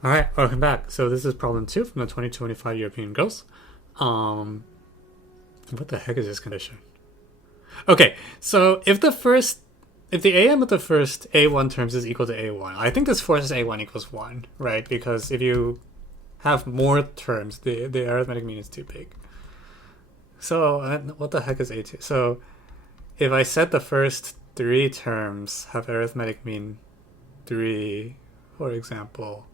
All right, welcome back. So this is problem 2 from the 2025 European Girls. Um, what the heck is this condition? Okay, so if the AM of the first A1 terms is equal to A1, I think this forces A1 equals 1, right? Because if you have more terms, the arithmetic mean is too big. So what the heck is A2? So if I set the first 3 terms have arithmetic mean 3, for example,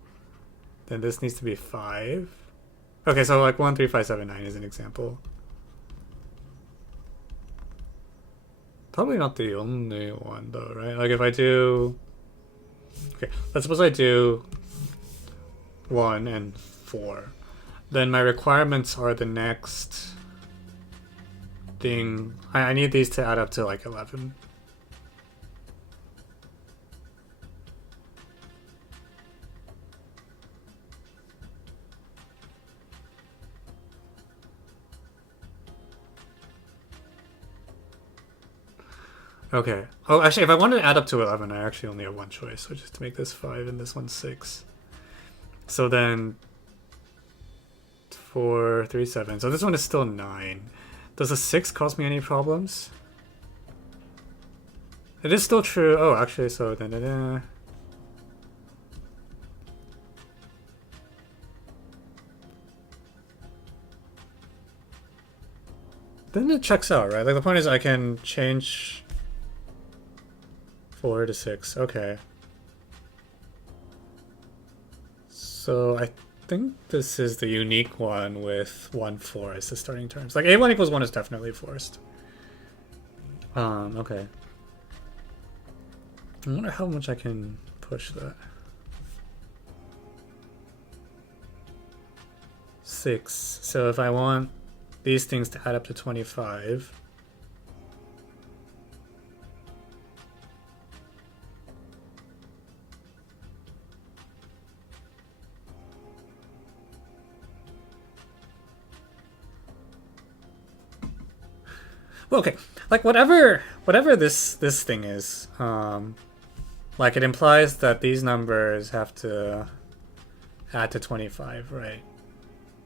then this needs to be 5. Okay, so like 1, 3, 5, 7, 9 is an example. Probably not the only one though, right? Like if I do, okay, let's suppose I do 1 and 4. Then my requirements are the next thing. I need these to add up to like 11. Okay. Oh, actually, if I wanted to add up to 11, I actually only have one choice, which is to make this 5 and this one 6. So then 4, 3, 7. So this one is still 9. Does a 6 cause me any problems? It is still true. Oh, actually, so then it checks out, right? Like the point is I can change 4 to 6. Okay. So I think this is the unique one with 1, 4 as the starting terms. Like A1 equals 1 is definitely forced. Okay. I wonder how much I can push that. 6. So if I want these things to add up to 25, well, okay, like whatever this thing is, like it implies that these numbers have to add to 25, right?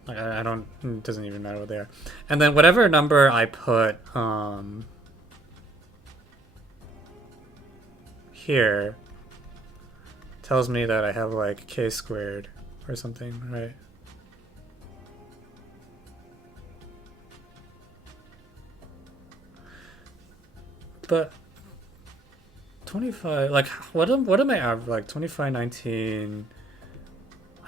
Like I don't, it doesn't even matter what they are. And then whatever number I put here tells me that I have like k squared or something, right? But 25, like what am I at? Like 25, 19.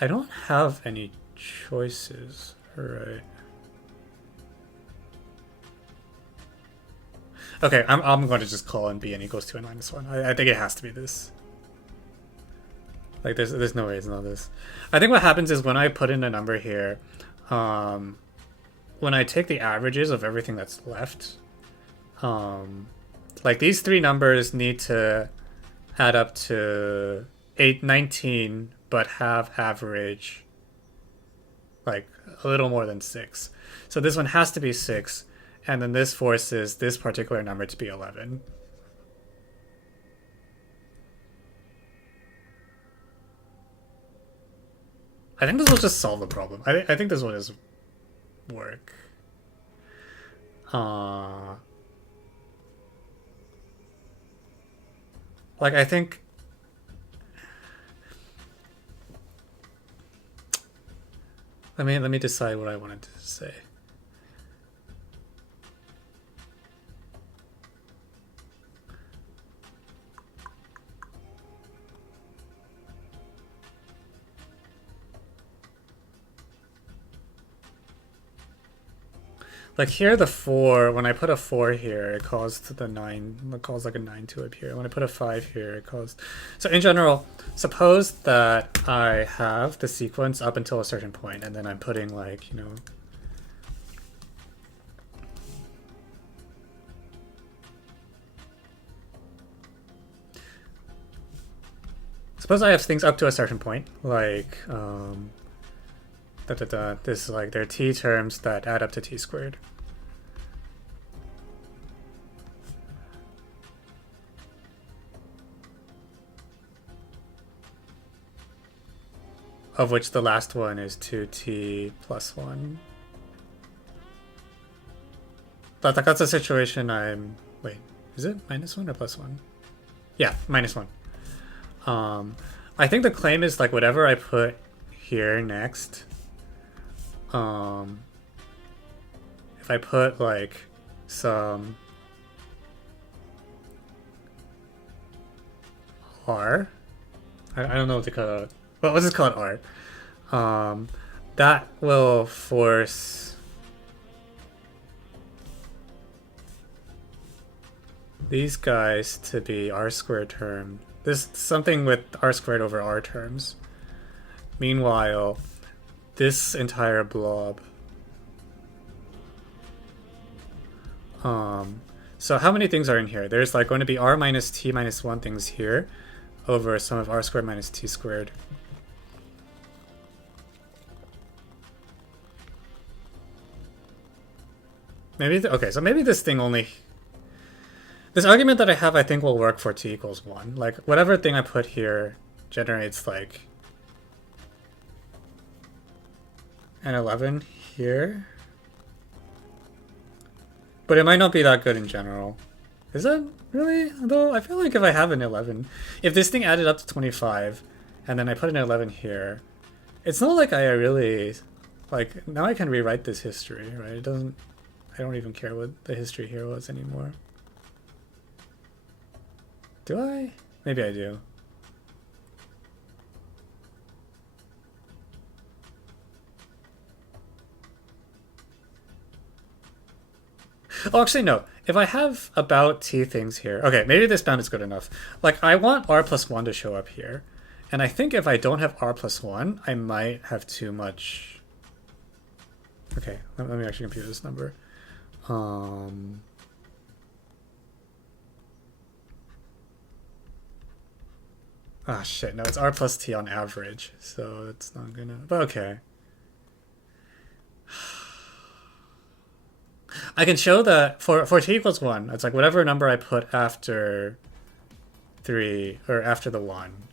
I don't have any choices, right? Okay, I'm going to just call in b n equals 2 and minus 1. I think it has to be this. Like there's no way it's not this. I think what happens is when I put in a number here, when I take the averages of everything that's left, like these 3 numbers need to add up to 19, but have average like a little more than 6. So this one has to be 6, and then this forces this particular number to be 11. I think this will just solve the problem. I think this one is work. Like I think let me decide what I wanted to say. Like here, the 4, when I put a 4 here, it caused the 9, it caused like a 9 to appear. When I put a 5 here, it caused... So in general, suppose that I have the sequence up until a certain point, and then I'm putting like, suppose I have things up to a certain point, like, this, like, there are t terms that add up to t squared. of which the last one is 2t plus 1. But that's a situation I'm... Wait, is it -1 or +1? Yeah, -1. I think the claim is like whatever I put here next, if I put like some R, I don't know what to call it. Well, let's just call it R. That will force these guys to be R squared term. This something with R squared over R terms. Meanwhile, this entire blob. So how many things are in here? There's like going to be R minus T minus 1 things here over sum of R squared minus T squared. Maybe, okay, so maybe this thing only... This argument that I have, I think, will work for t equals 1. Like, whatever thing I put here generates, like, an 11 here. But it might not be that good in general. Is that really? Though, I feel like if I have an 11, if this thing added up to 25, and then I put an 11 here, it's not like I really... Like, now I can rewrite this history, right? It doesn't... I don't even care what the history here was anymore. Do I? Maybe I do. Oh, actually, no. If I have about t things here... Okay, maybe this bound is good enough. Like, I want r plus 1 to show up here. And I think if I don't have r plus 1, I might have too much... Okay, let me actually compute this number. Ah, shit, no, it's r plus t on average, so it's not gonna... But okay. I can show that for t equals 1, it's like whatever number I put after 3, or after the 1.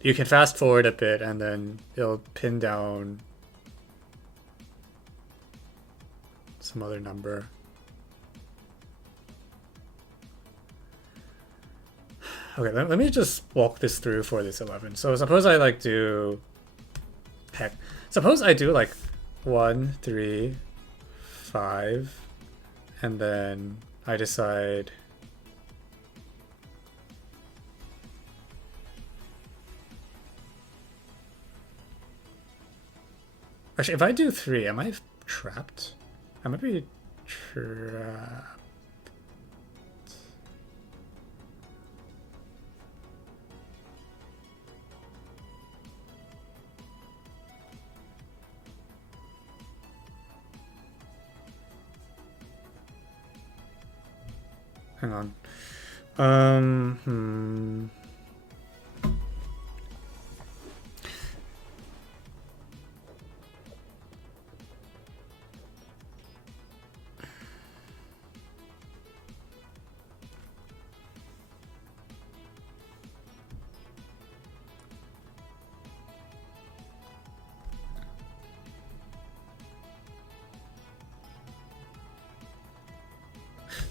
You can fast forward a bit and then it'll pin down some other number. Okay, let me just walk this through for this 11. So suppose I like do... Heck. Suppose I do like 1, 3, 5, and then I decide... Actually, if I do 3, am I trapped? I might be trapped. Hang on.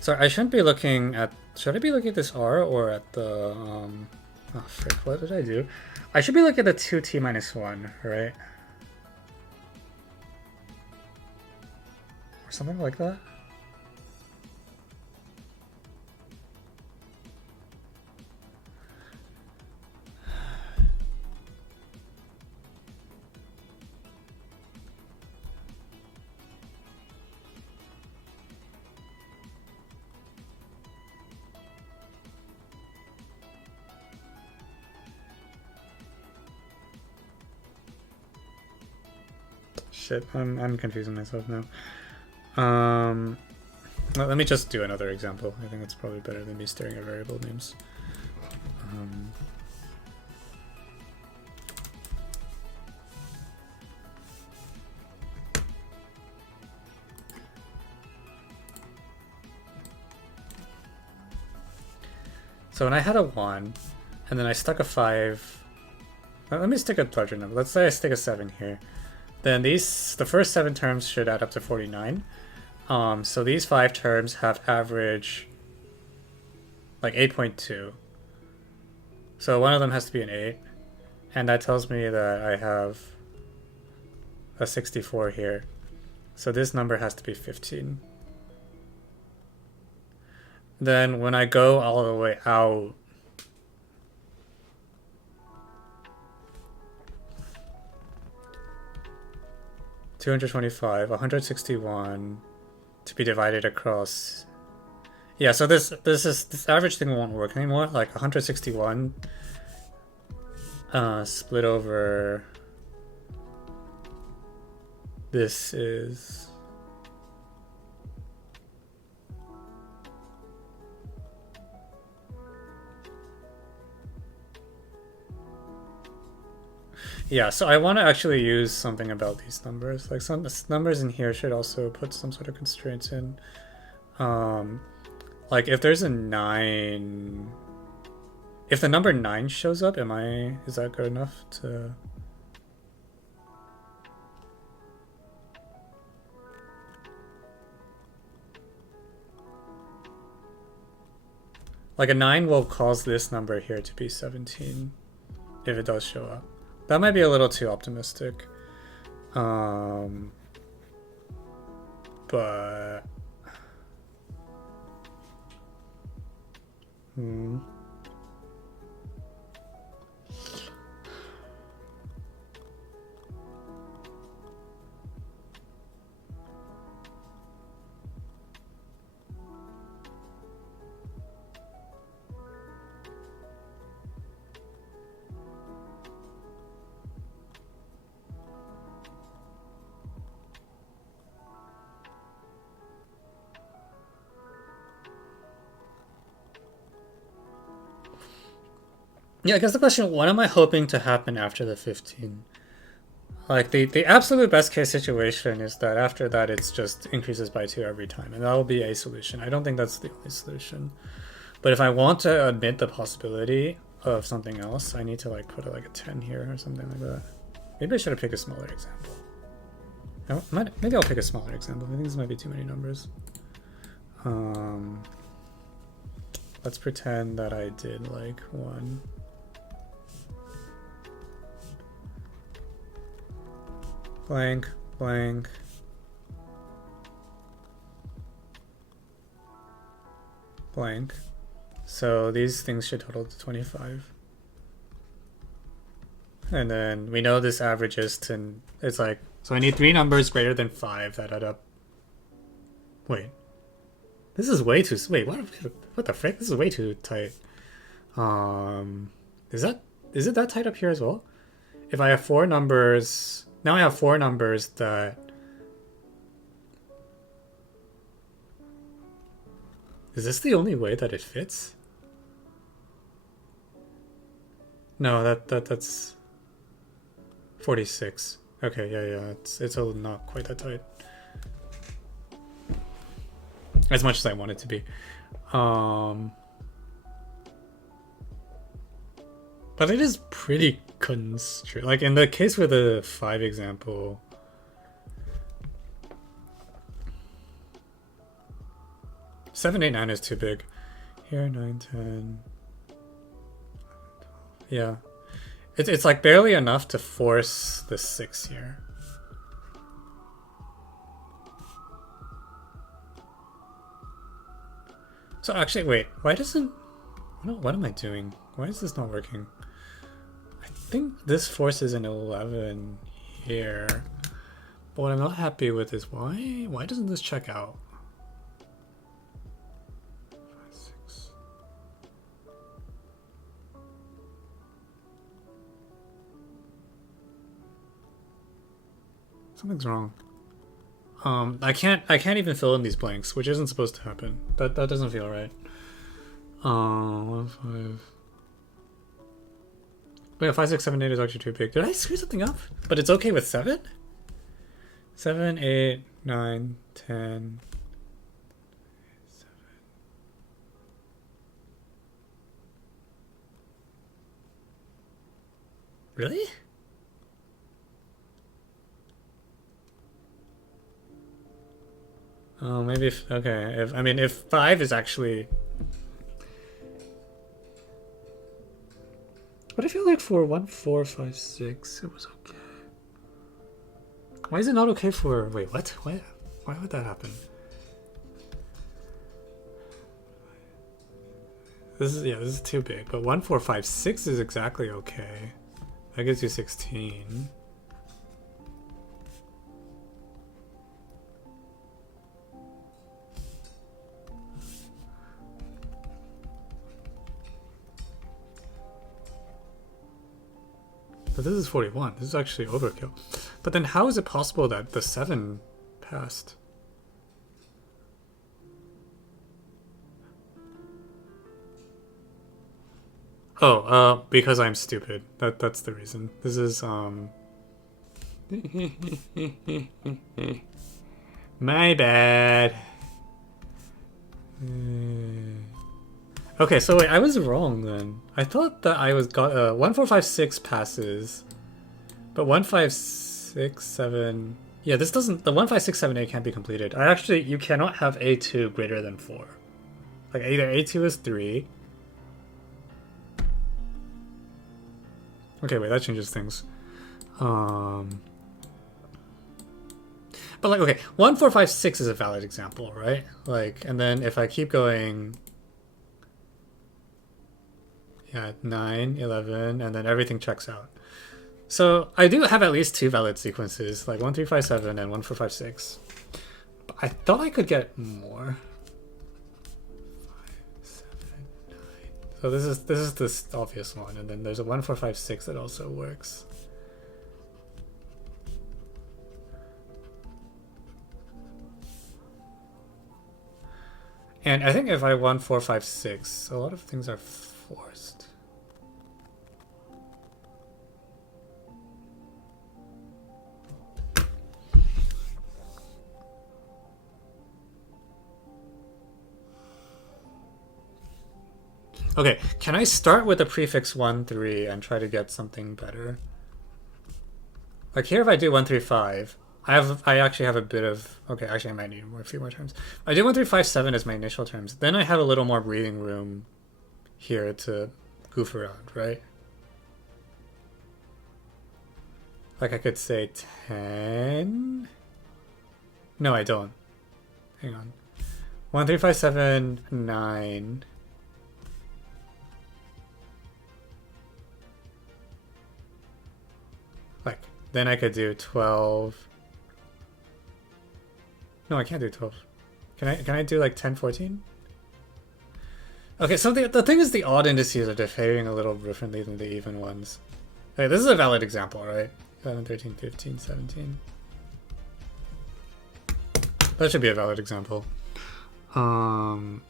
So I shouldn't be looking at... Should I be looking at this R or at the... Oh, frick, what did I do? I should be looking at the 2t minus 1, right? Or something like that? Shit, I'm confusing myself now. Let me just do another example. I think that's probably better than me staring at variable names. So when I had a 1, and then I stuck a 5. Let me stick a larger number. Let's say I stick a 7 here. Then the first 7 terms should add up to 49. So these 5 terms have average like 8.2. So one of them has to be an 8. And that tells me that I have a 64 here. So this number has to be 15. Then when I go all the way out, $225, 161 to be divided across. Yeah, so this average thing won't work anymore. Like 161 split over. This is. Yeah, so I want to actually use something about these numbers. Like some numbers in here should also put some sort of constraints in. Like if there's a 9, if the number 9 shows up, is that good enough to? Like a 9 will cause this number here to be 17 if it does show up. That might be a little too optimistic. But yeah, I guess the question, what am I hoping to happen after the 15? Like the absolute best case situation is that after that it's just increases by 2 every time, and that will be a solution. I don't think that's the only solution. But if I want to admit the possibility of something else, I need to like put like a 10 here or something like that. Maybe I should have picked a smaller example. Maybe I'll pick a smaller example. I think this might be too many numbers. Let's pretend that I did like 1. Blank, blank. Blank. So these things should total to 25. And then we know this averages to, it's like, so I need 3 numbers greater than 5 that add up. Wait. This is way too, wait, what the frick? This is way too tight. Is it that tight up here as well? If I have 4 numbers, now I have 4 numbers that, is this the only way that it fits? No, that's 46. Okay, yeah, it's not quite that tight. As much as I want it to be. But it is pretty constrained. Like in the case with the 5 example, seven, 8, 9 is too big. Here, 9, 10. Yeah. It's like barely enough to force the 6 here. So actually, wait, why doesn't... What am I doing? Why is this not working? I think this forces an 11 here. But what I'm not happy with is why doesn't this check out? 5, 6. Something's wrong. I can't even fill in these blanks, which isn't supposed to happen. That doesn't feel right. 1, 5. Wait, 5, 6, 7, 8 is actually too big. Did I screw something up? But it's okay with 7? 7, 8, 9, 10. 7. Really? Oh, maybe if, okay. If I mean, if 5 is actually... But I feel like for 1, 4, 5, 6, it was okay. Why is it not okay for... Wait, what? Why would that happen? This is too big. But 1, 4, 5, 6 is exactly okay. That gives you 16. But this is 41. This is actually overkill. But then how is it possible that the 7 passed? Oh, because I'm stupid. That's the reason. This is my bad. Okay, so wait, I was wrong then. I thought that I was got 1, 4, 5, 6 passes, but 1, 5, 6, 7. Yeah, this doesn't. The 1, 5, 6, 7, 8 can't be completed. You cannot have A2 greater than 4. Like either A2 is 3. Okay, wait, that changes things. But like, okay, 1, 4, 5, 6 is a valid example, right? Like, and then if I keep going, yeah, 9, 11, and then everything checks out. So I do have at least 2 valid sequences, like 1, 3, 5, 7 and 1, 4, 5, 6. But I thought I could get more. 5, 7, 9. So this is this obvious one, and then there's a 1, 4, 5, 6 that also works. And I think if I 1, 4, 5, 6, a lot of things are forced. Okay, can I start with the prefix 1, 3 and try to get something better? Like here, if I do 1, 3, 5, I actually have a bit of... Okay, actually I might need a few more terms. I do 1, 3, 5, 7 as my initial terms. Then I have a little more breathing room here to goof around, right? Like I could say 10... No, I don't. Hang on. 1, 3, 5, 7, 9... Like, then I could do 12. No, I can't do 12. Can I do like 10, 14? Okay, so the thing is the odd indices are behaving a little differently than the even ones. Okay, this is a valid example, right? 11, 13, 15, 17. That should be a valid example. Like,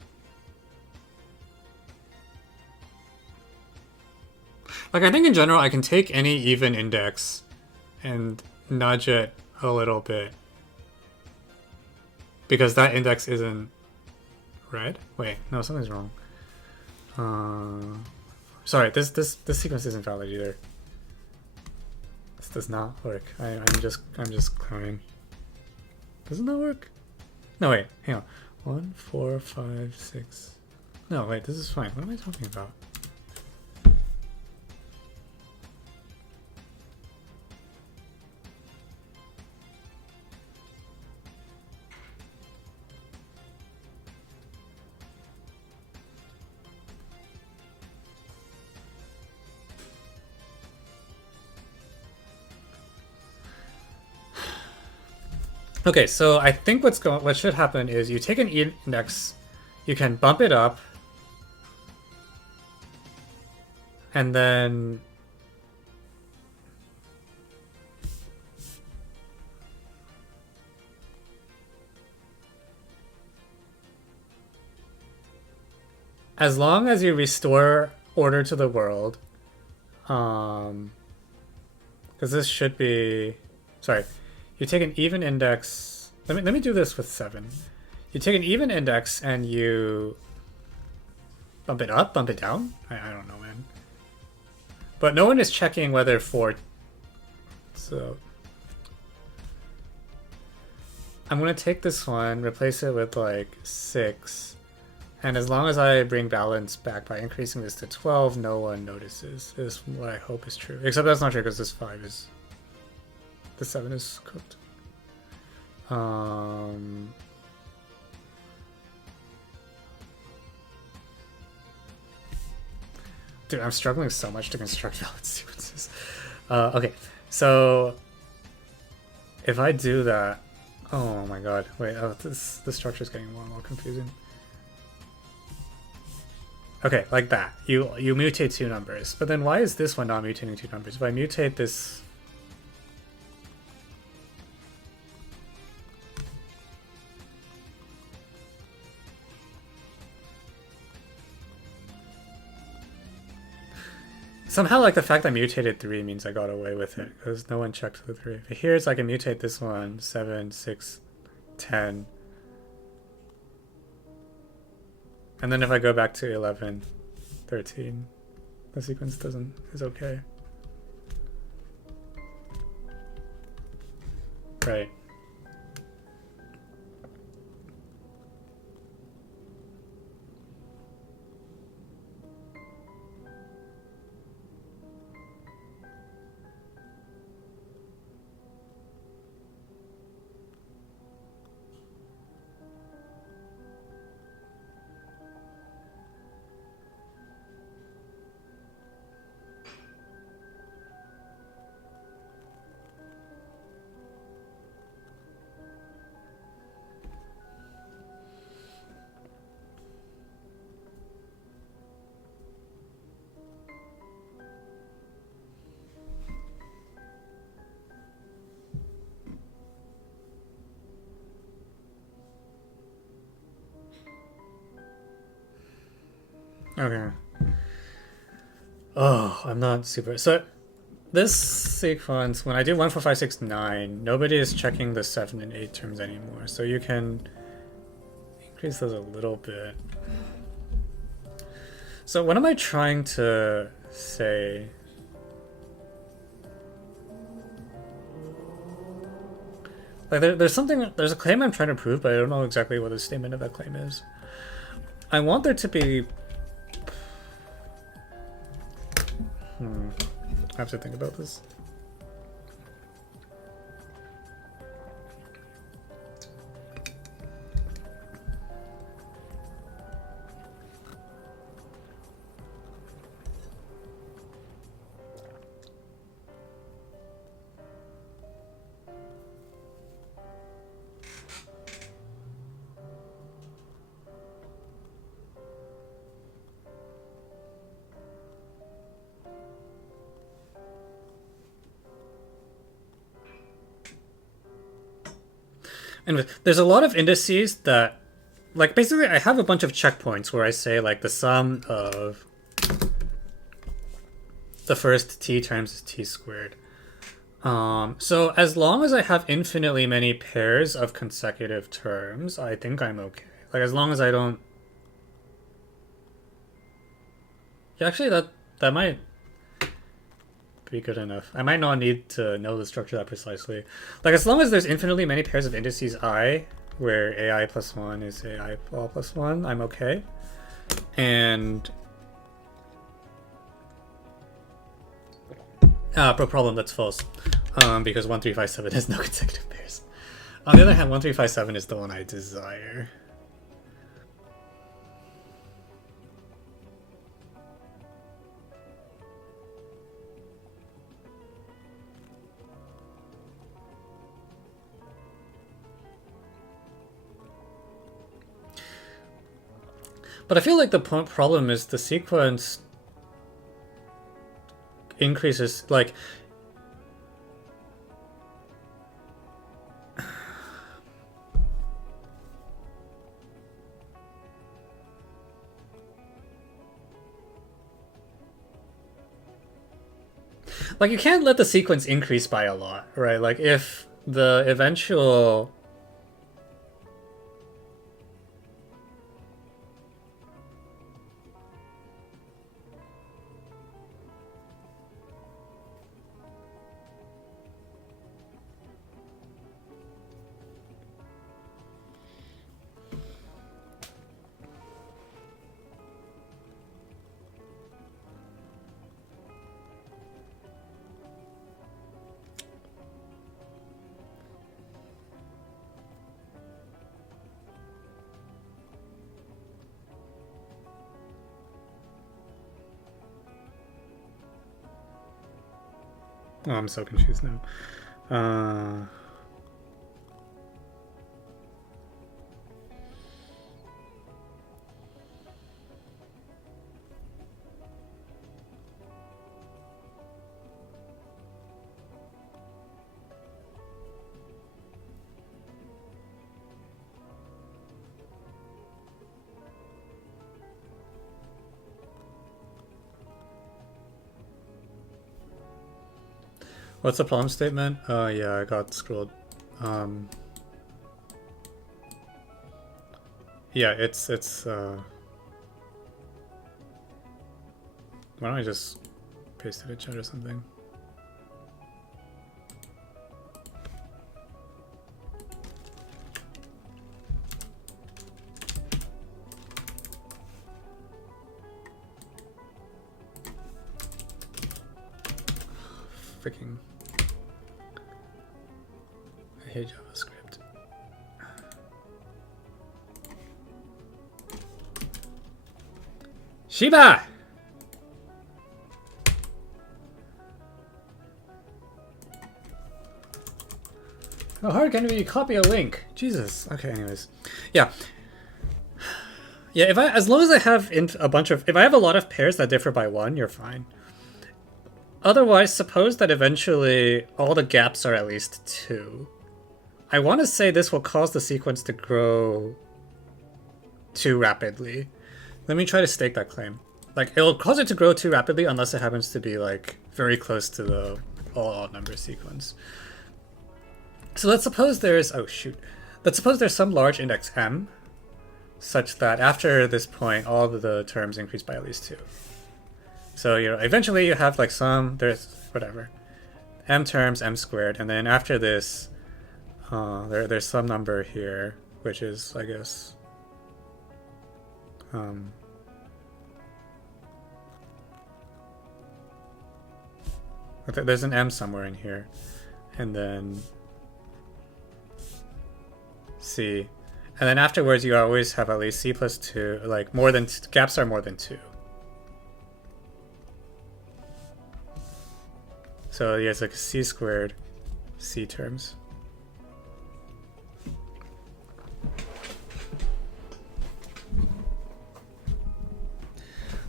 I think in general I can take any even index and nudge it a little bit. Because that index isn't red? Wait, no, something's wrong. Sorry, this sequence isn't valid either. This does not work. I'm just clowning. Doesn't that work? No, wait, hang on. 1, 4, 5, 6. No, wait, this is fine. What am I talking about? Okay, so I think what should happen is you take an index, you can bump it up, and then as long as you restore order to the world, because this should be, sorry. You take an even index. Let me do this with 7. You take an even index and you bump it up, bump it down. I don't know, man. But no one is checking whether 4... So... I'm gonna take this one, replace it with like 6, and as long as I bring balance back by increasing this to 12, no one notices, is what I hope is true. Except that's not true because this 5 is... The 7 is cooked. Dude, I'm struggling so much to construct valid sequences. Okay, so if I do that, oh my god, wait, the structure is getting more and more confusing. Okay, like that. You mutate 2 numbers, but then why is this one not mutating 2 numbers? If I mutate this... Somehow, like, the fact I mutated 3 means I got away with it, because no one checked the 3. But here it's I can mutate this one, 7, 6, 10. And then if I go back to 11, 13, the sequence is okay. Right. Okay. Oh, I'm not super... So, this sequence, when I do 1, 4, 5, 6, 9, nobody is checking the 7 and 8 terms anymore. So you can increase those a little bit. So what am I trying to say? Like there's a claim I'm trying to prove, but I don't know exactly what the statement of that claim is. I want there to be... I have to think about this. Anyway, there's a lot of indices that, like, basically I have a bunch of checkpoints where I say, like, the sum of the first t terms is t squared. So as long as I have infinitely many pairs of consecutive terms, I think I'm okay. Like, as long as I don't... Yeah, actually, that might be good enough. I might not need to know the structure that precisely. Like, as long as there's infinitely many pairs of indices I, where ai plus 1 is ai all plus 1, I'm okay. And... but problem, that's false. Because 1, 3, 5, 7 has no consecutive pairs. On the other hand, 1, 3, 5, 7 is the one I desire. But I feel like the problem is the sequence increases, like... Like, you can't let the sequence increase by a lot, right? Like, if the eventual... Oh, I'm so confused now. What's the problem statement? Yeah, I got scrolled. Yeah, it's why don't I just paste it in chat or something? Freaking, I hate JavaScript. Shiba! How hard can it be to copy a link? Jesus. Okay, anyways. Yeah. Yeah, as long as I have a bunch of, if I have a lot of pairs that differ by 1, you're fine. Otherwise, suppose that eventually all the gaps are at least 2. I want to say this will cause the sequence to grow too rapidly. Let me try to stake that claim. Like, it'll cause it to grow too rapidly unless it happens to be, like, very close to the all odd number sequence. So let's suppose there's, oh shoot. Let's suppose there's some large index m, such that after this point, all of the terms increase by at least 2. So, you know, eventually you have, like, there's, whatever, m terms, m squared, and then after this, there's some number here, which is, I guess, there's an m somewhere in here, and then c, and then afterwards you always have at least c plus 2, like more than gaps are more than 2. So yeah, it's like c squared, c terms.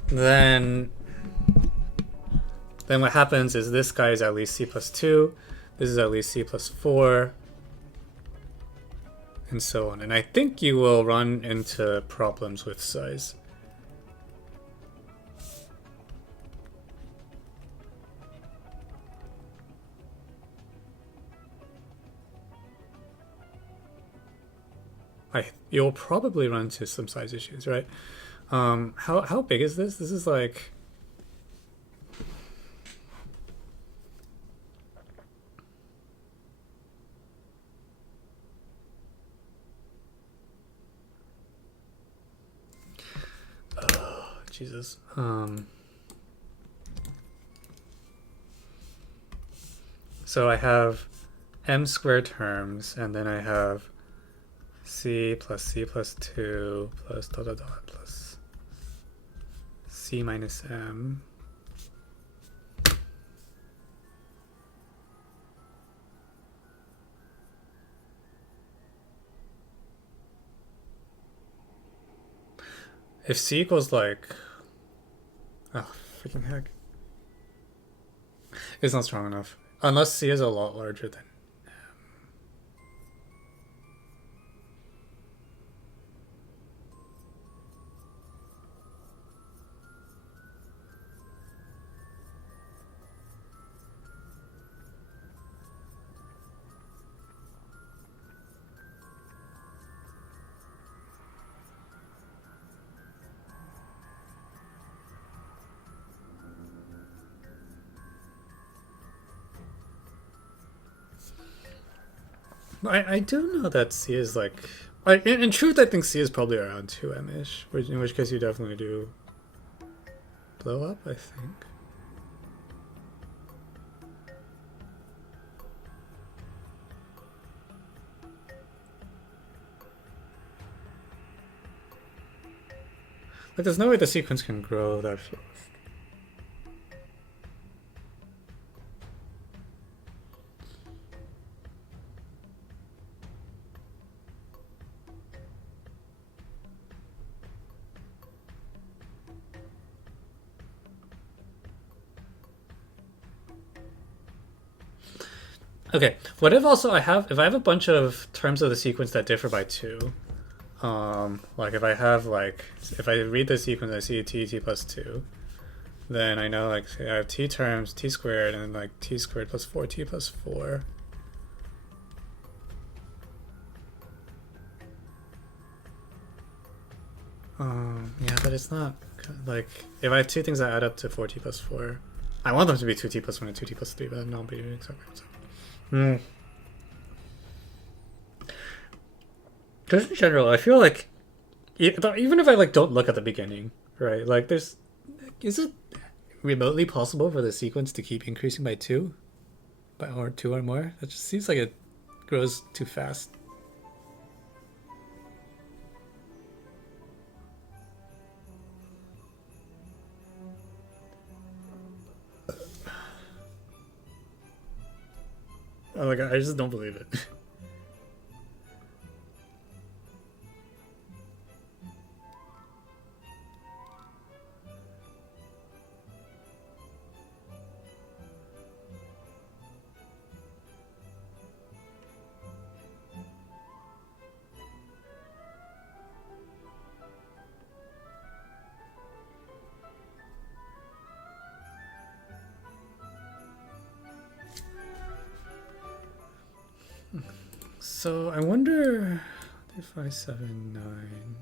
Then what happens is this guy is at least c plus 2, this is at least c plus 4, and so on. And I think you will run into problems with size. You'll probably run into some size issues, right? How big is this? This is like, oh, Jesus. So I have m squared terms, and then I have c plus 2 plus dot dot dot plus c minus m. If c equals like, oh freaking heck, it's not strong enough unless c is a lot larger than I do know that C is like, in truth, I think C is probably around 2m-ish, in which case you definitely do blow up, I think. Like, there's no way the sequence can grow that fast. Okay, what if also if I have a bunch of terms of the sequence that differ by 2? Like if I read the sequence, I see t plus 2, then I know like I have t terms, t squared, and then like t squared plus 4t plus 4. Yeah, but it's not like if I have two things that add up to 4t plus 4, I want them to be 2t plus 1 and 2t plus 3, but I'm not being exactly. So. Just in general, I feel like even if I like don't look at the beginning, right? Like, is it remotely possible for the sequence to keep increasing by 2, or 2 or more? That just seems like it grows too fast. Like, I just don't believe it. So I wonder if I 7, 9.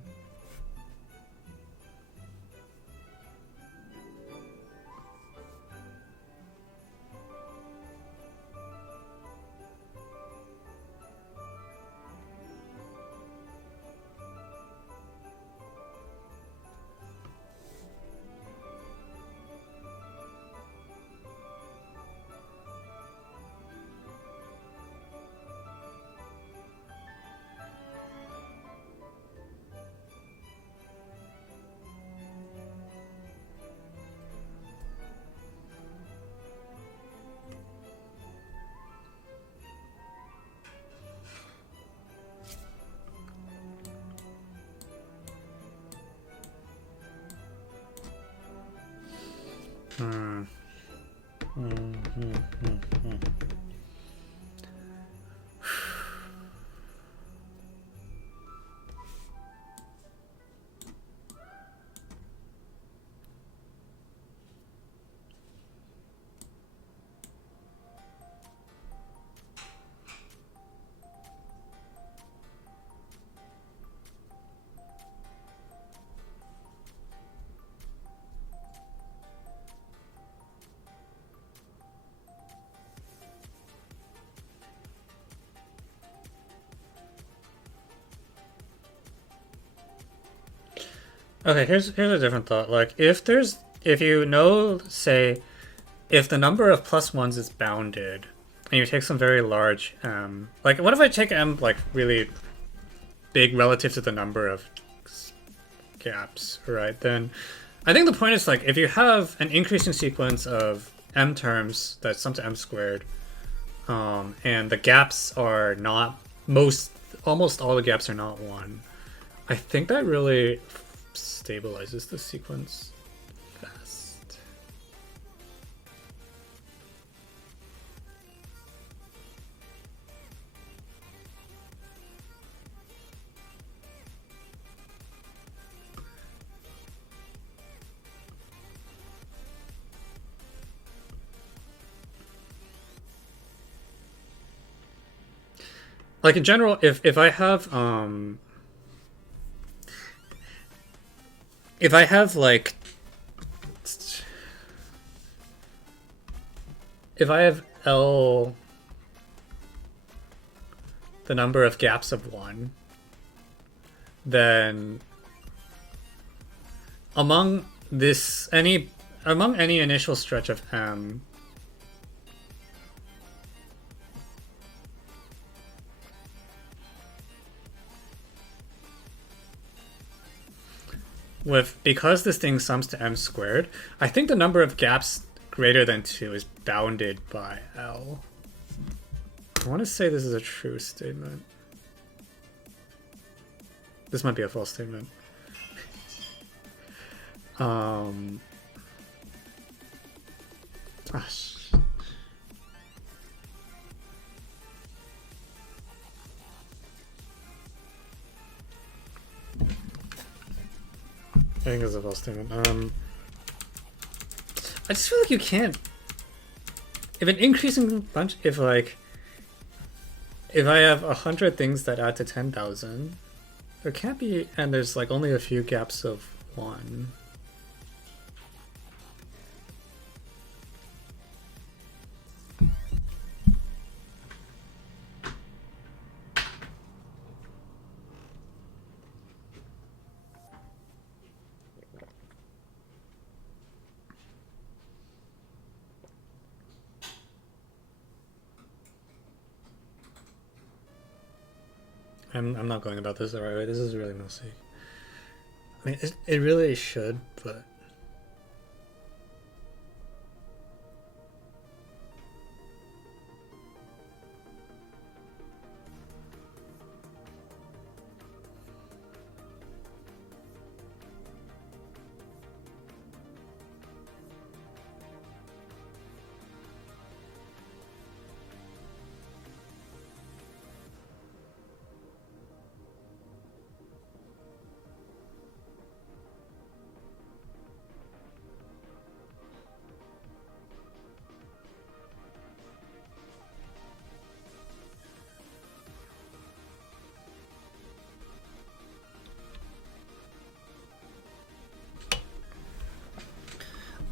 Okay, here's a different thought. Like, if you know, say, if the number of plus ones is bounded, and you take some very large like what if I take m like really big relative to the number of gaps, right? Then I think the point is like if you have an increasing sequence of m terms that sum to m squared, and the gaps are not almost all the gaps are not 1. I think that really stabilizes the sequence fast. Like in general, if I have like if I have L the number of gaps of 1, then among any initial stretch of M, because this thing sums to m squared, I think the number of gaps greater than 2 is bounded by L. I want to say this is a true statement. This might be a false statement. I think it's a false statement. I just feel like you can't. If an increasing bunch, if I have 100 things that add to 10,000, there can't be, and there's like only a few gaps of 1. I'm not going about this the right way. This is really messy. I mean, it really should, but...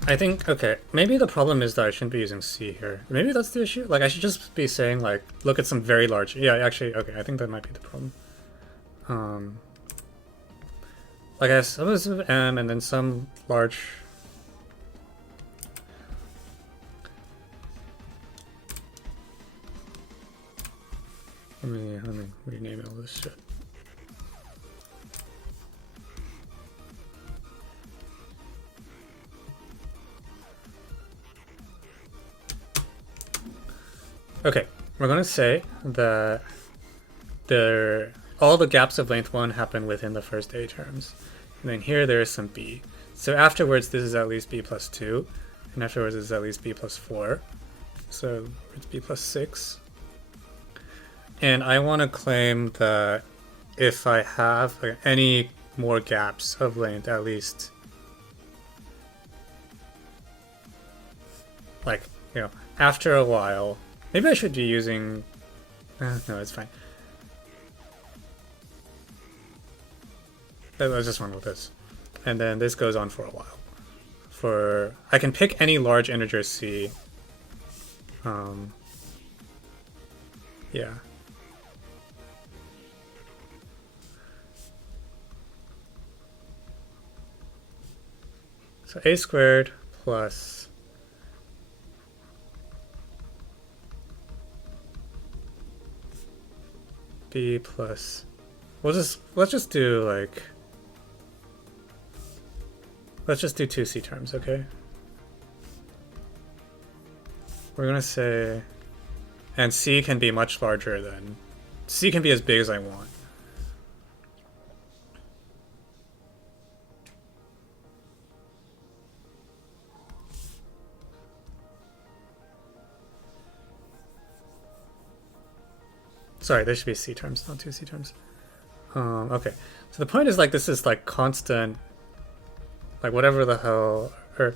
I think, okay, maybe the problem is that I shouldn't be using C here. Maybe that's the issue? Like, I should just be saying, like, look at some very large... Yeah, actually, okay, I think that might be the problem. Like, I have some of M and then some large... Let me rename all this shit. Okay, we're going to say that all the gaps of length 1 happen within the first A terms. And then here there is some B. So afterwards this is at least B plus 2. And afterwards this is at least B plus 4. So it's B plus 6. And I want to claim that if I have any more gaps of length, at least, like, you know, after a while, maybe I should be using... no, it's fine. Let's just run with this. And then this goes on for a while. I can pick any large integer C. Yeah. So A squared plus B plus, let's just do like, let's just do 2 C terms, okay? We're gonna say, and C can be much larger than, C can be as big as I want. Sorry, there should be C terms, not 2 C terms. Okay, so the point is like this is like constant, like whatever the hell, or,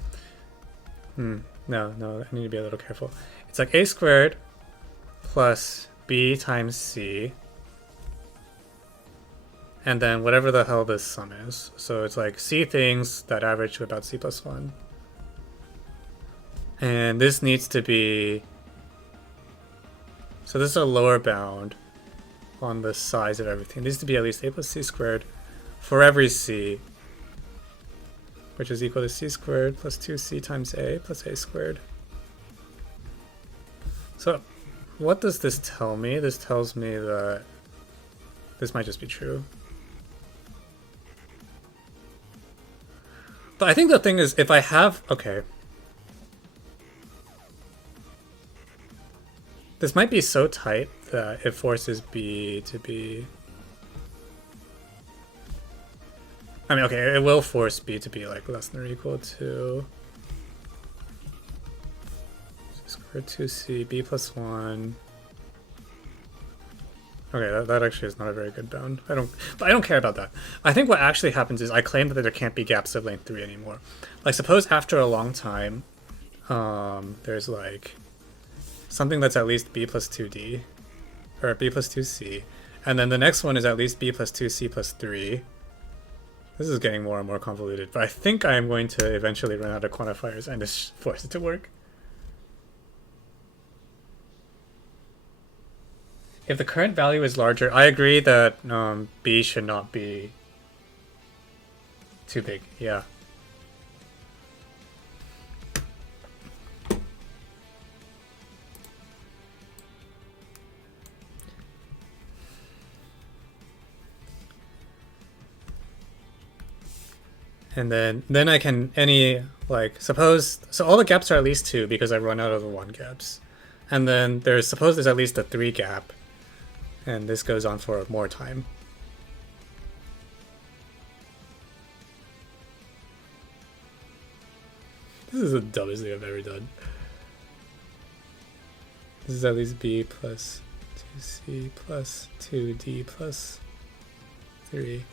no, I need to be a little careful. It's like A squared plus B times C, and then whatever the hell this sum is. So it's like C things that average to about C plus 1. And this needs to be, so this is a lower bound on the size of everything. It needs to be at least A plus C squared for every C, which is equal to C squared plus 2C times A plus A squared. So what does this tell me? This tells me that this might just be true. But I think the thing is, if I have, okay, this might be so tight that it forces B to be... I mean, okay, it will force B to be like less than or equal to C squared 2C, B plus 1. Okay, that actually is not a very good bound. But I don't care about that. I think what actually happens is I claim that there can't be gaps of length 3 anymore. Like, suppose after a long time, there's like something that's at least b plus 2d, or b plus 2c, and then the next one is at least b plus 2c plus 3. This is getting more and more convoluted, but I think I am going to eventually run out of quantifiers and just force it to work. If the current value is larger, I agree that b should not be too big, yeah. And then I can suppose, so all the gaps are at least 2 because I run out of the 1 gaps. And then suppose there's at least a 3 gap. And this goes on for more time. This is the dumbest thing I've ever done. This is at least b plus 2c plus 2d plus 3.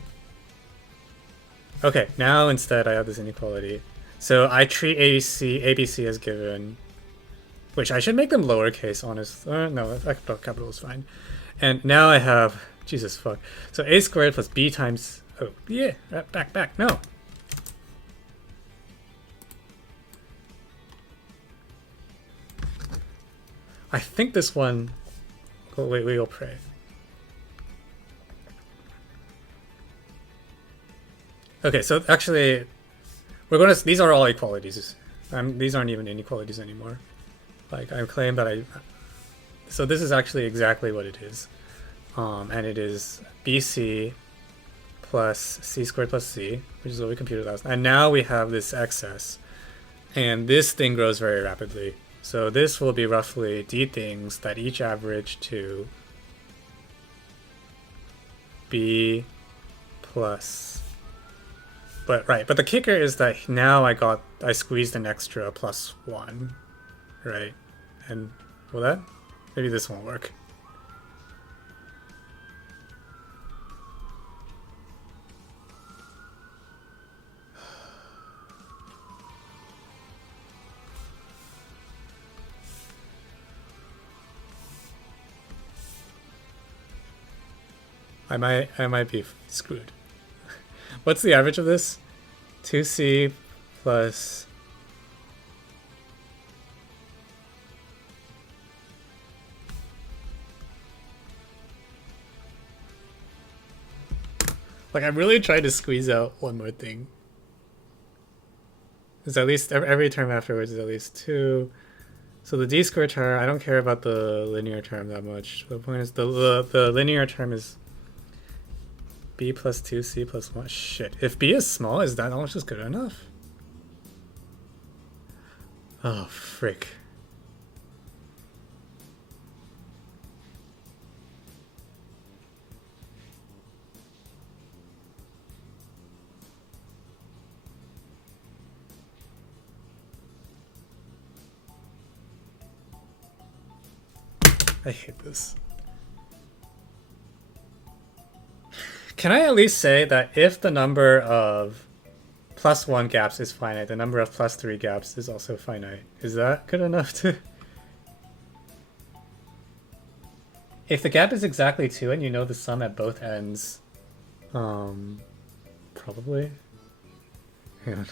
Okay, now instead I have this inequality. So I treat ABC as given, which I should make them lowercase, honest. No, capital is fine. And now I have, Jesus fuck. So a squared plus b times, oh yeah, back, no. I think this one, oh wait, we will pray. Okay, so actually, these are all equalities. These aren't even inequalities anymore. Like, I claim that so this is actually exactly what it is. And it is BC plus C squared plus C, which is what we computed last. And now we have this excess. And this thing grows very rapidly. So this will be roughly D things that each average to B plus. But the kicker is that now I squeezed an extra plus 1, right? And maybe this won't work. I might be screwed. What's the average of this? 2c plus... Like, I'm really trying to squeeze out one more thing. There's at least, every term afterwards is at least 2. So the d squared term, I don't care about the linear term that much. The point is the linear term is b plus 2c plus 1. Shit. If b is small, is that almost just good enough? Oh, frick. I hate this. Can I at least say that if the number of plus 1 gaps is finite, the number of plus 3 gaps is also finite? Is that good enough to... If the gap is exactly 2 and you know the sum at both ends, probably. Hang on.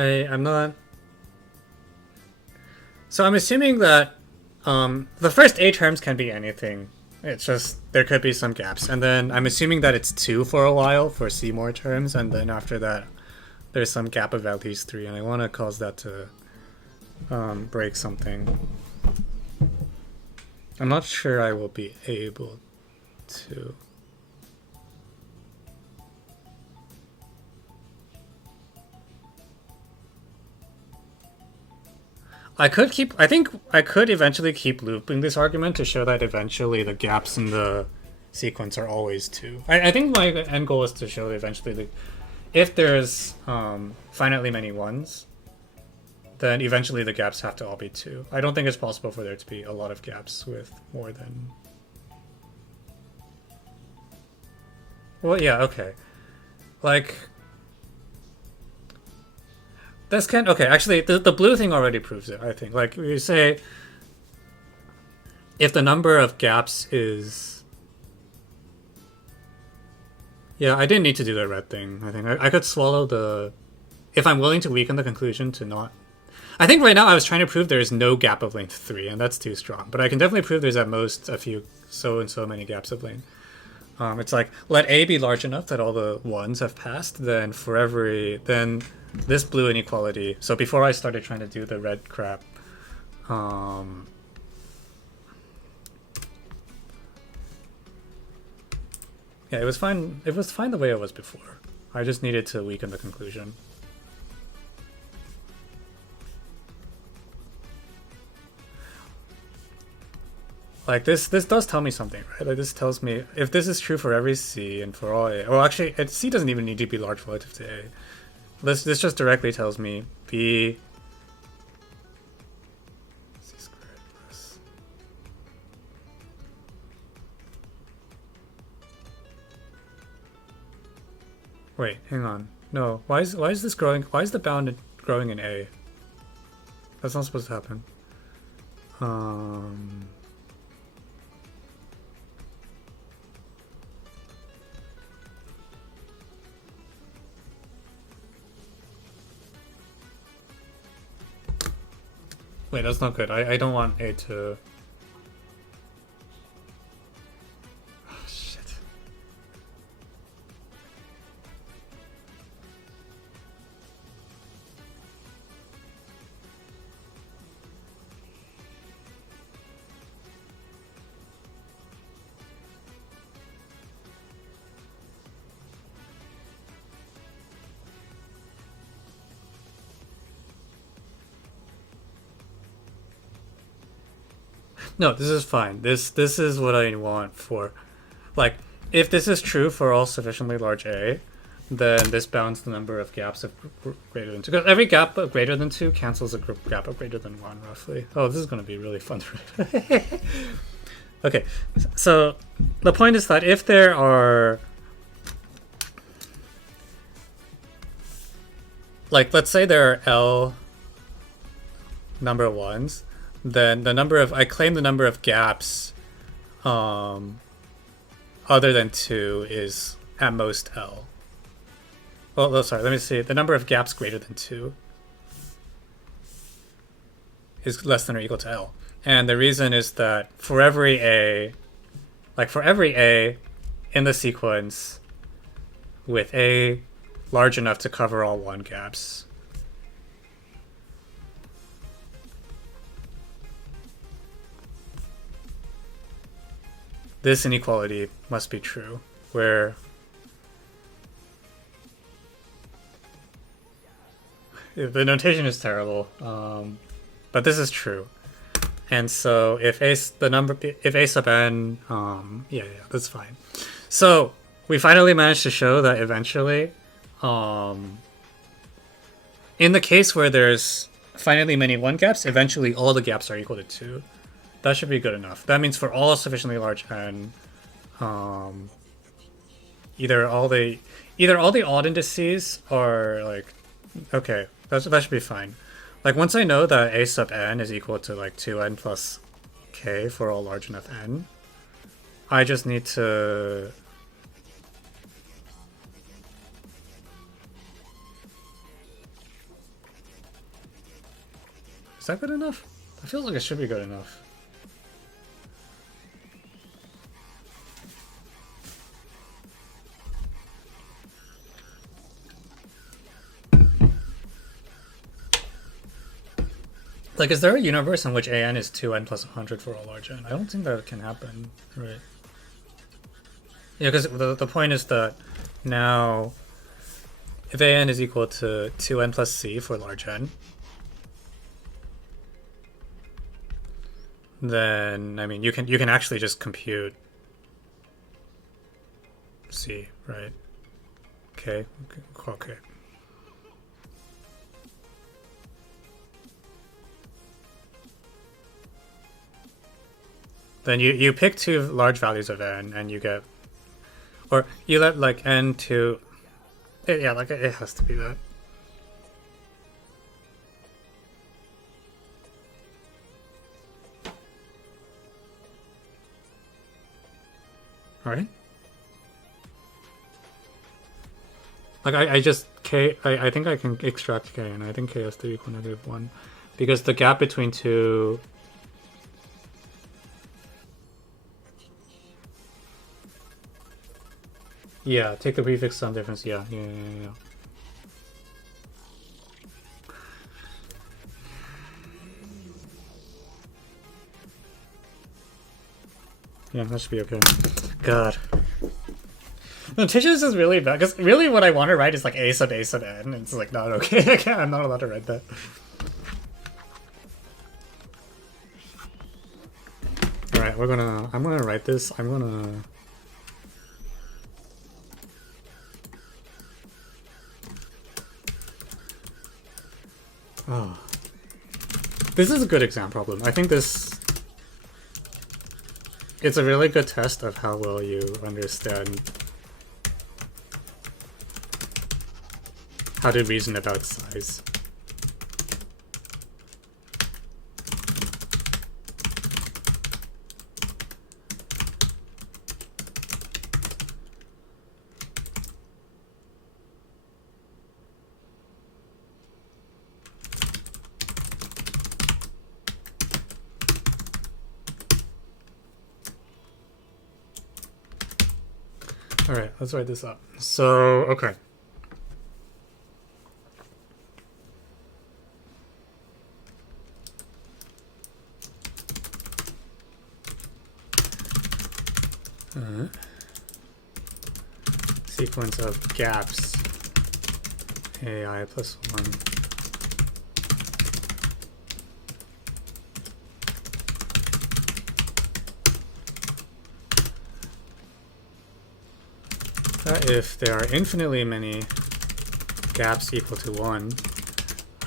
I'm not... So I'm assuming that the first 8 terms can be anything. It's just there could be some gaps, and then I'm assuming that it's 2 for a while for C more terms, and then after that there's some gap of at least 3, and I want to cause that to break something. I'm not sure I will be able to. I think I could eventually keep looping this argument to show that eventually the gaps in the sequence are always 2. I think my end goal is to show that eventually if there's finitely many 1s, then eventually the gaps have to all be 2. I don't think it's possible for there to be a lot of gaps with more than... Well, yeah, okay. Like... This can... Okay, actually, the blue thing already proves it, I think. Like, you say... If the number of gaps is... Yeah, I didn't need to do the red thing, I think. I could swallow the... If I'm willing to weaken the conclusion to not... I think right now I was trying to prove there is no gap of length 3, and that's too strong. But I can definitely prove there's at most a few so and so many gaps of length. It's like, let A be large enough that all the 1s have passed, then for every... Then this blue inequality... So before I started trying to do the red crap... Yeah, it was fine. It was fine the way it was before. I just needed to weaken the conclusion. Like this does tell me something, right? Like this tells me if this is true for every C and for all A. Well, actually, C doesn't even need to be large relative to A. This just directly tells me B C squared plus. Wait, hang on. No, why is this growing? Why is the bound growing in A? That's not supposed to happen. Wait, that's not good. I don't want A to... Oh, shit. No, this is fine. This is what I want for... Like, if this is true for all sufficiently large A, then this bounds the number of gaps of greater than 2. Because every gap of greater than 2 cancels a gap of greater than 1, roughly. Oh, this is going to be really fun to write. Okay, so the point is that if there are... Like, let's say there are L number 1s, then the number of... I claim the number of gaps other than 2 is at most L. Well, sorry, let me see. The number of gaps greater than 2 is less than or equal to L. And the reason is that for every A, like for every A in the sequence with A large enough to cover all 1 gaps, this inequality must be true, where the notation is terrible, but this is true. And so if A sub n, yeah, that's fine. So we finally managed to show that eventually, in the case where there's finitely many 1 gaps, eventually all the gaps are equal to 2. That should be good enough. That means for all sufficiently large n, either all the odd indices are like, okay, that should be fine. Like once I know that A sub n is equal to like 2n plus k for all large enough n, I just need to... Is that good enough? It feels like it should be good enough. Like, is there a universe in which an is 2n plus 100 for all large n? I don't think that can happen, right? Yeah, because the point is that now, if an is equal to 2n plus c for large n, then I mean you can actually just compute c, right? Okay. Then you pick two large values of n and you get, or you let like n to, yeah, like it has to be that. Right? Like I just I think I can extract k, and I think k has to equal -1, because the gap between two. Yeah, take the prefix sum difference. Yeah. Yeah, that should be okay. God. Notations is really bad, because really what I want to write is like a sub n, and it's like not okay. I'm not allowed to write that. Alright, I'm gonna write this. Oh. This is a good exam problem. I think it's a really good test of how well you understand how to reason about size. Alright, let's write this up. So, okay. Sequence of gaps ai plus 1. That if there are infinitely many gaps equal to 1,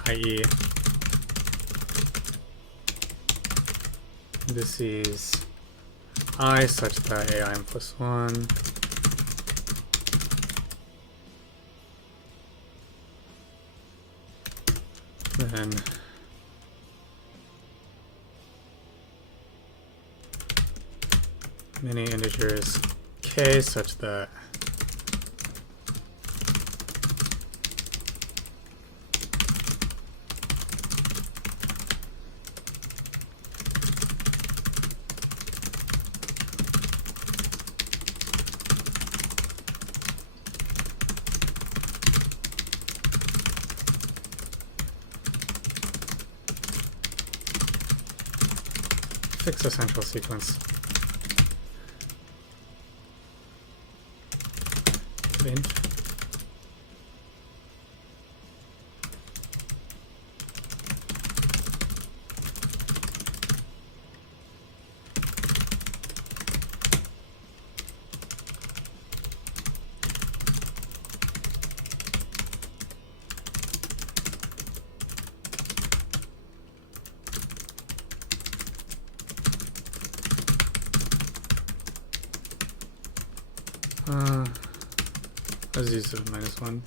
i.e. indices I such that ai plus 1 then many integers k such that fix a central sequence. Int. Let's use -1.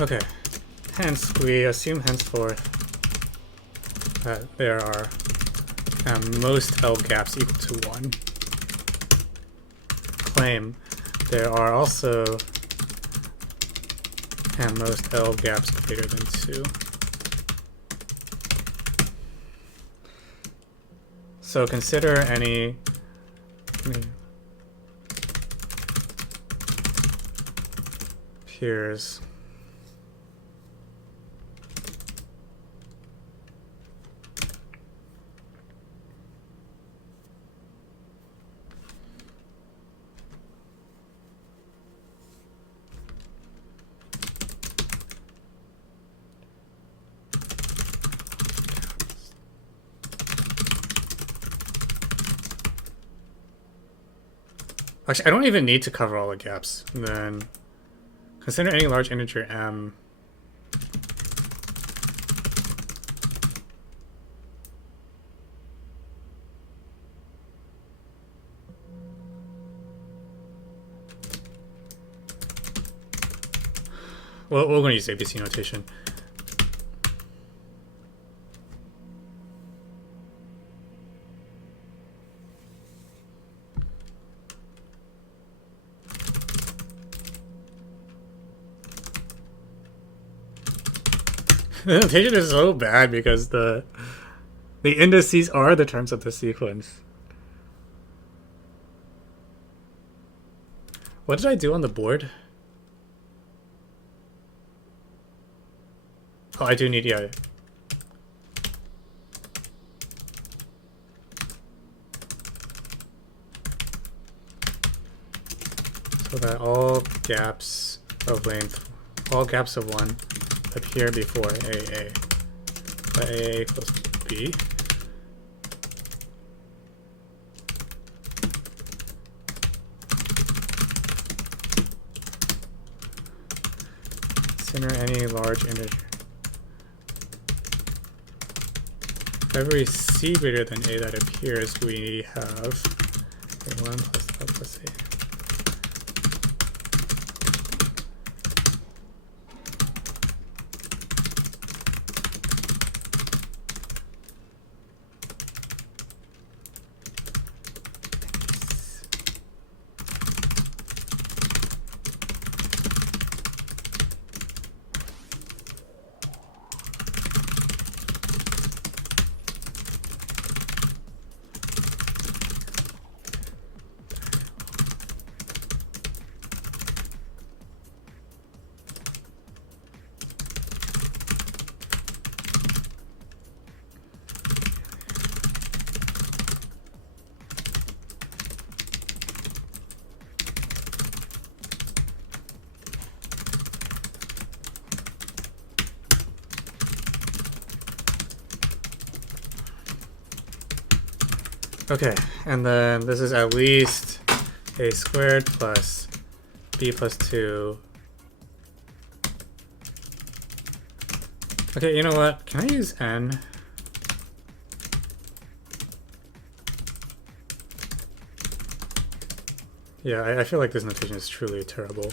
Okay, hence we assume henceforth that there are most L gaps equal to 1. Claim there are also most L gaps greater than 2. So consider any peers Actually, I don't even need to cover all the gaps. And then consider any large integer m well, we're going to use ABC notation. The notation is so bad because the indices are the terms of the sequence. What did I do on the board? Oh, I do need, yeah. So that all gaps of length, all gaps of 1 appear before AA. Let AA equals B. Consider any large integer. Every C greater than A that appears, we have 1 plus L plus A. Okay, and then this is at least a squared plus b plus 2. Okay, you know what? Can I use n? Yeah, I feel like this notation is truly terrible.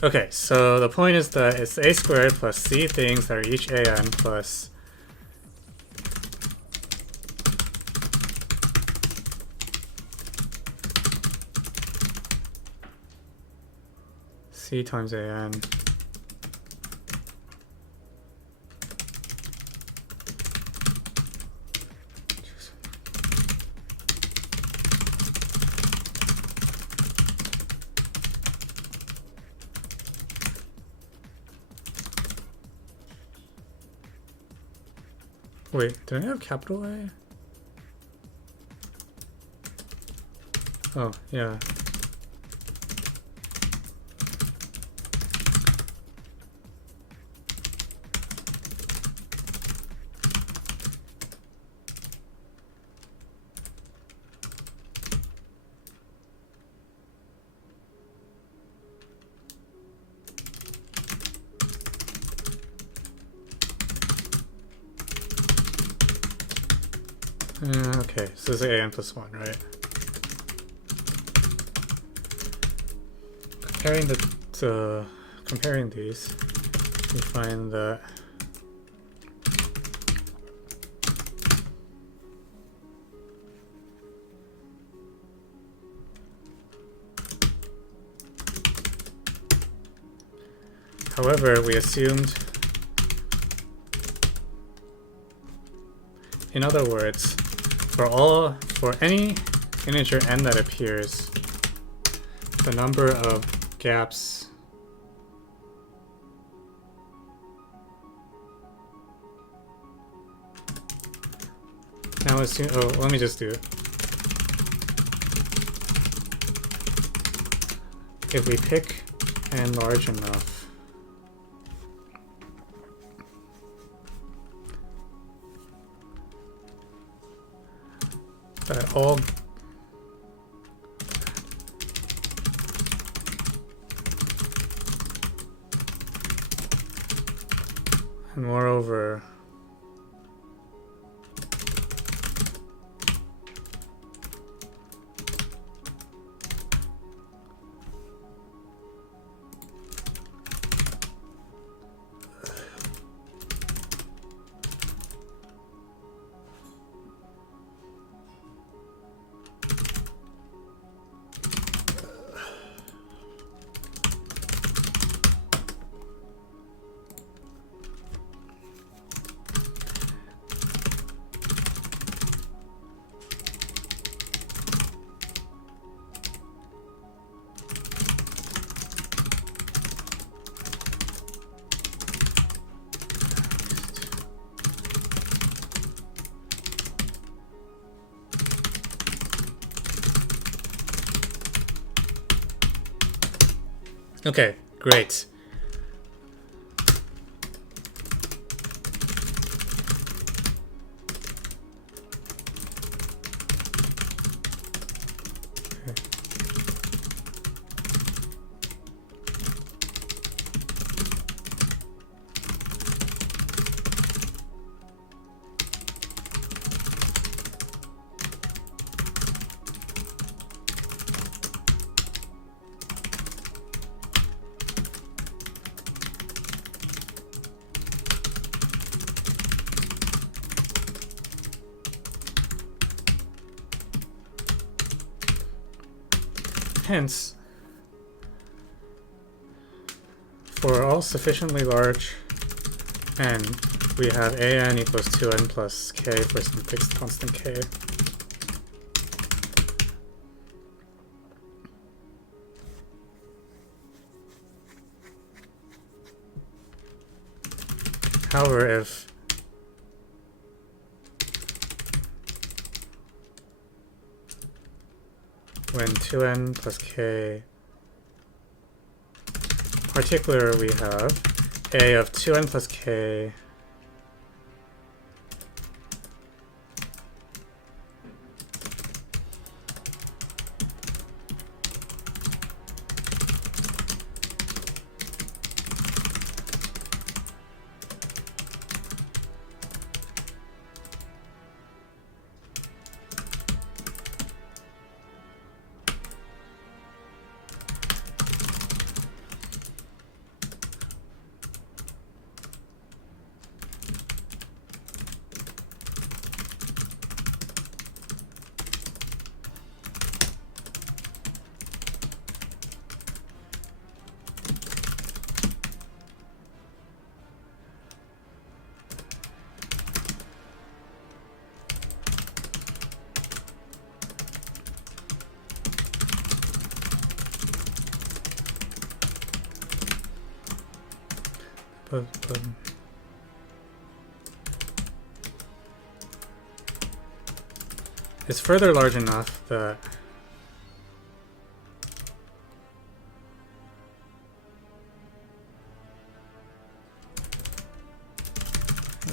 Okay, so the point is that it's a squared plus c things that are each an plus c times an Wait, did I have capital A? Oh, yeah. Okay, so this is an plus 1, right? Comparing these, we find that however, we assumed, in other words, for any integer n that appears, the number of gaps now assume, oh, let me just do it. If we pick n large enough, that all and moreover okay, great. Hence, for all sufficiently large n, we have an equals 2n plus k for some fixed constant k. However, if when 2n plus k, particular, we have a of 2n plus k is further large enough that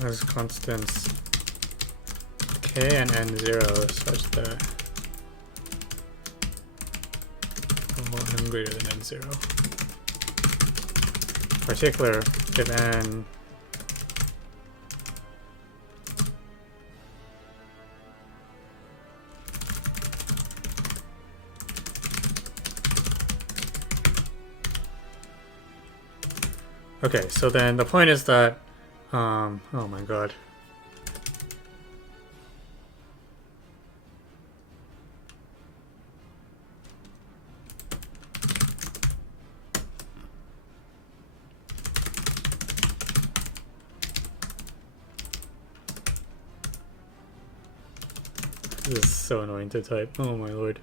as constants k and n0 such that n greater than n0. Particular, if n Okay, so then the point is that, oh my god. This is so annoying to type. Oh my lord.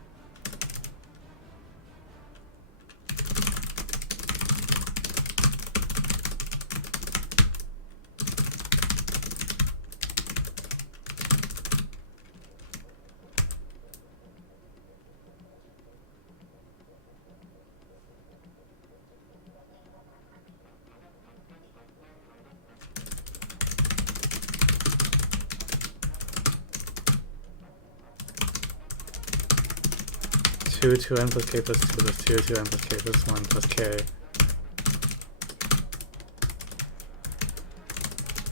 Two n plus k plus 2 plus 2 n plus k plus 1 plus k.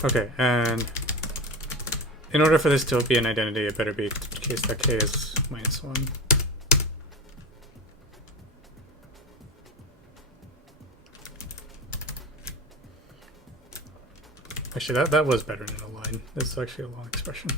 Okay, and in order for this to be an identity, it better be the case that k is minus 1. Actually, that was better than a line. This is actually a long expression.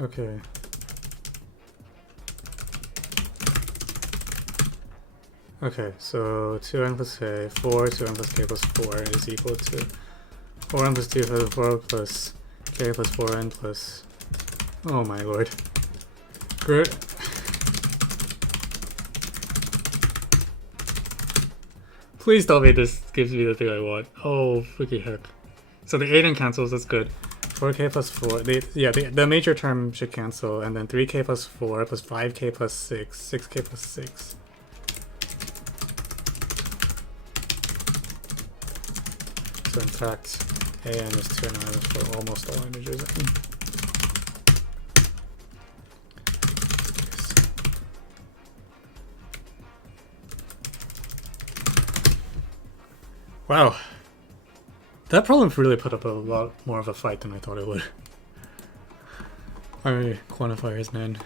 Okay. Okay, so 2n plus k, 2n plus k plus 4 is equal to 4n plus 2 plus 4 plus k plus 4n plus... Oh my lord. Great. Please tell me this gives me the thing I want. Oh, freaking heck. So the 8n cancels, that's good. 4k plus 4, the major term should cancel, and then 3k plus 4 plus 5k plus 6, 6k plus 6. So in fact, an is 2n for almost all integers. Wow. That problem really put up a lot more of a fight than I thought it would. Alright, quantifiers, man.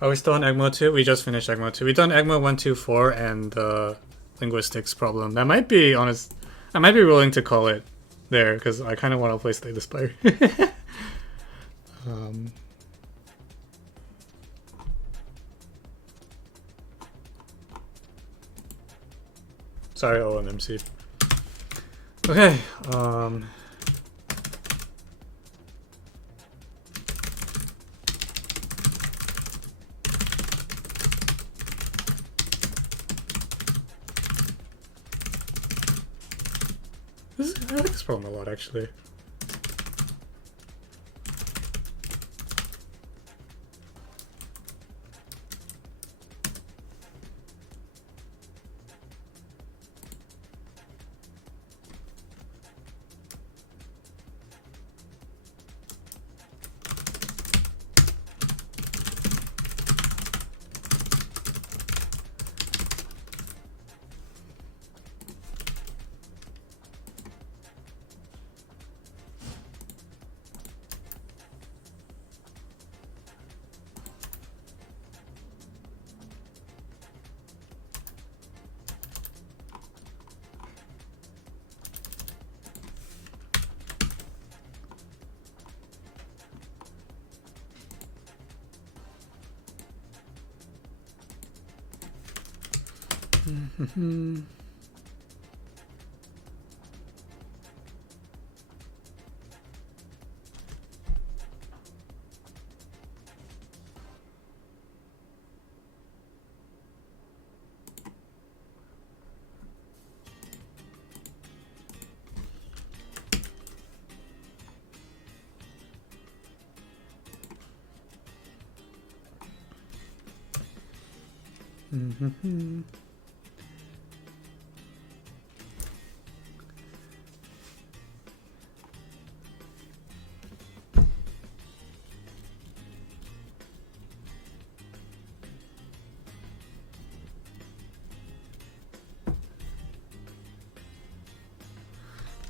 Are we still on EGMO 2? We just finished EGMO 2. We've done EGMO 1, 2, 4, and the linguistics problem. That might be honest. I might be willing to call it there because I kind of want to play Slay the Spire. Sorry, OMMC. Okay. I like this problem a lot, actually.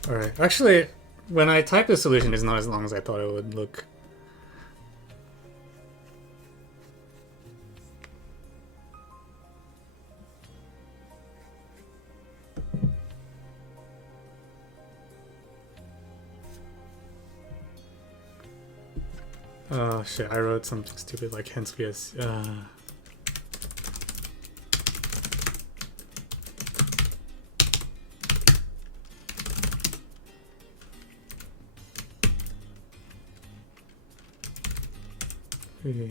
Alright, actually, when I type the solution, it's not as long as I thought it would look. Oh shit, I wrote something stupid like hence vs. Okay.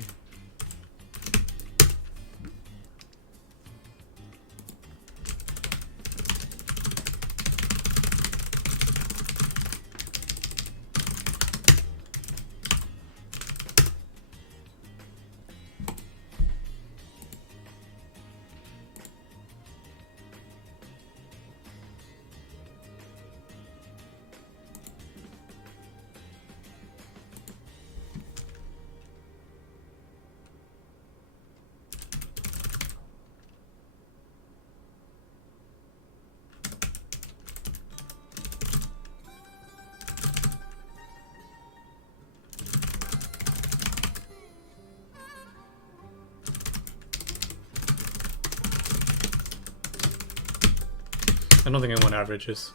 I don't think I want averages.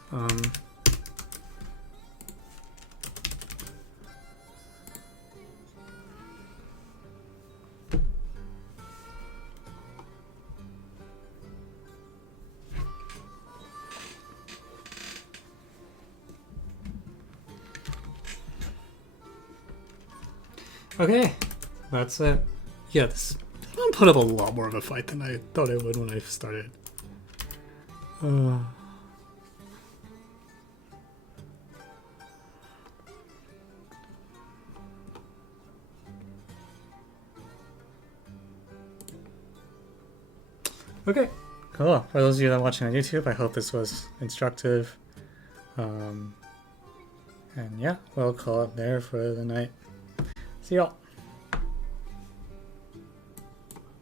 Okay, that's it. Yeah, this put up a lot more of a fight than I thought it would when I started. Okay, cool. For those of you that are watching on YouTube, I hope this was instructive. And yeah, we'll call it there for the night. See y'all.